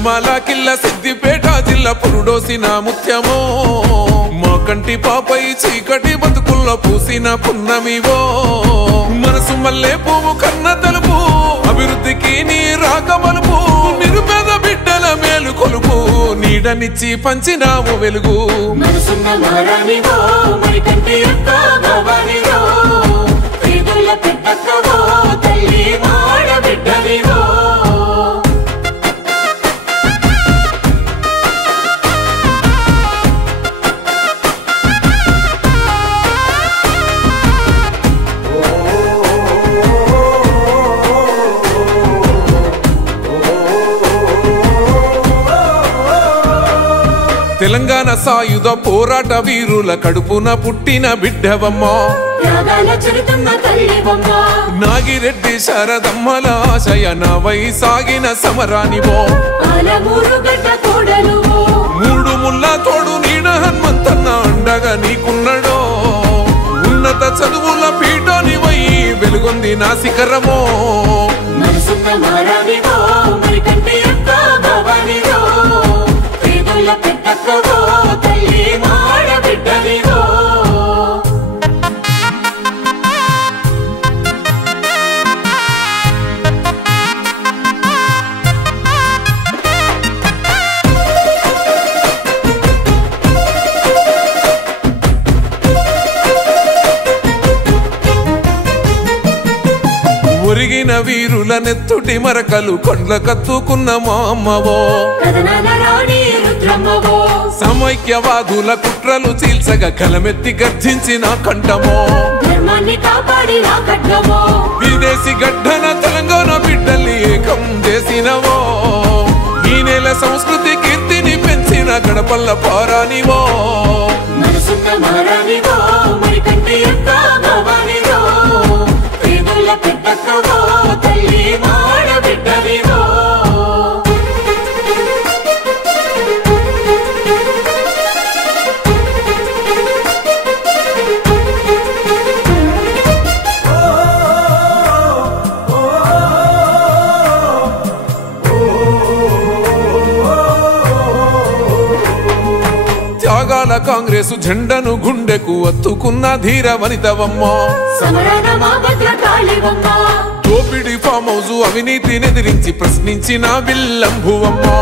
పుణ్యమాల కిల్ల సిద్దిపేట జిల్లా పురుడోసిన ముత్యమో మా కంటి పాపై చీకటి బతుకుల్లో పూసిన పున్నమివో మనసు మల్లె పువ్వు కన్న తలుపు అభివృద్ధికి నీ రాక మలుపు నిరుపేద బిడ్డల మేలు కొలుపు నీడనిచ్చి పంచినావు వెలుగు మనసున్న మారానివో మరి కంటి యొక్క భవానివో పేదల పెద్దక్కవో తల్లి మాడ బిడ్డనివో తెలంగాణ సాయుధ పోరాట వీరుల కడుపున పుట్టిన బిడ్డవమ్మా నాగిరెడ్డి శారదమ్మల ఆశయనవై సాగిన సమరానివో మూడు ముళ్ళ తోడు నీడ హనుమంతన్న అండగా నీకున్నడో ఉన్నత చదువుల పీఠానివై వెలుగొంది నా శిఖరమో పెద్దక్కవో తల్లి మాడ బిడ్డనివో ఒరిగిన వీరుల నెత్తుటి మరకలు కొండ్ల కత్తుకున్న మా అమ్మవో సమైక్యవాదుల కుట్రలు చీల్చగా కలమెత్తి గర్జించిన కంఠమో విదేశీ గడ్డన తెలంగాణ బిడ్డల్ని ఏకం చేసినవో ఈ నెల సంస్కృతి కీర్తిని పెంచిన గడపల్ల పారానివో పెద్దక్కవో తల్లి మాడ బిడ్డనివో త్యాగాల కాంగ్రెసు జెండను గుండెకు అత్తుకున్న ధీర వనితవమ్మా దోపిడి ఫామ్ హౌస్ అవినీతిని ఎదిరించి ప్రశ్నించిన విల్లంభువమ్మా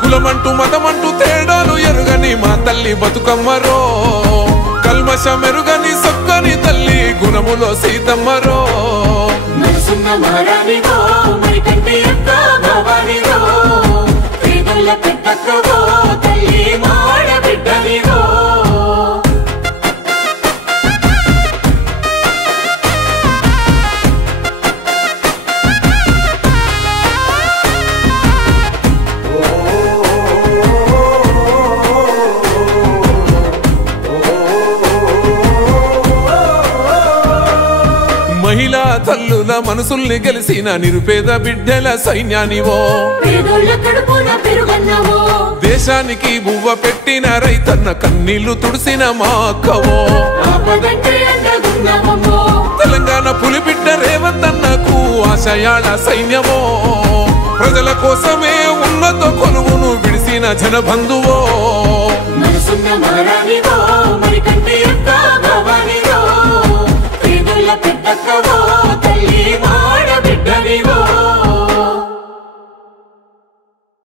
కులమంటూ మతమంటూ తేడాలు ఎరుగని మా తల్లి బతుకమ్మరో కల్మష మెరుగని సొక్కని తల్లి గుణములో సీతమ్మరో పెద్దక్కవో తల్లి మాడ బిడ్డనివో మహిళా తల్లుల మనసుల్ని గెలిసిన నిరుపేద బిడ్డల సైన్యానివో దేశానికి బువ్వ పెట్టిన రైతన్న కన్నీళ్లు తుడిసిన మా అక్కవో తెలంగాణ పులిబిడ్డ రేవంతన్నకు ఆశయాల సైన్యమో ప్రజల కోసమే ఉన్నత కొలువును విడిసిన జనబంధువో పెద్దక్కవో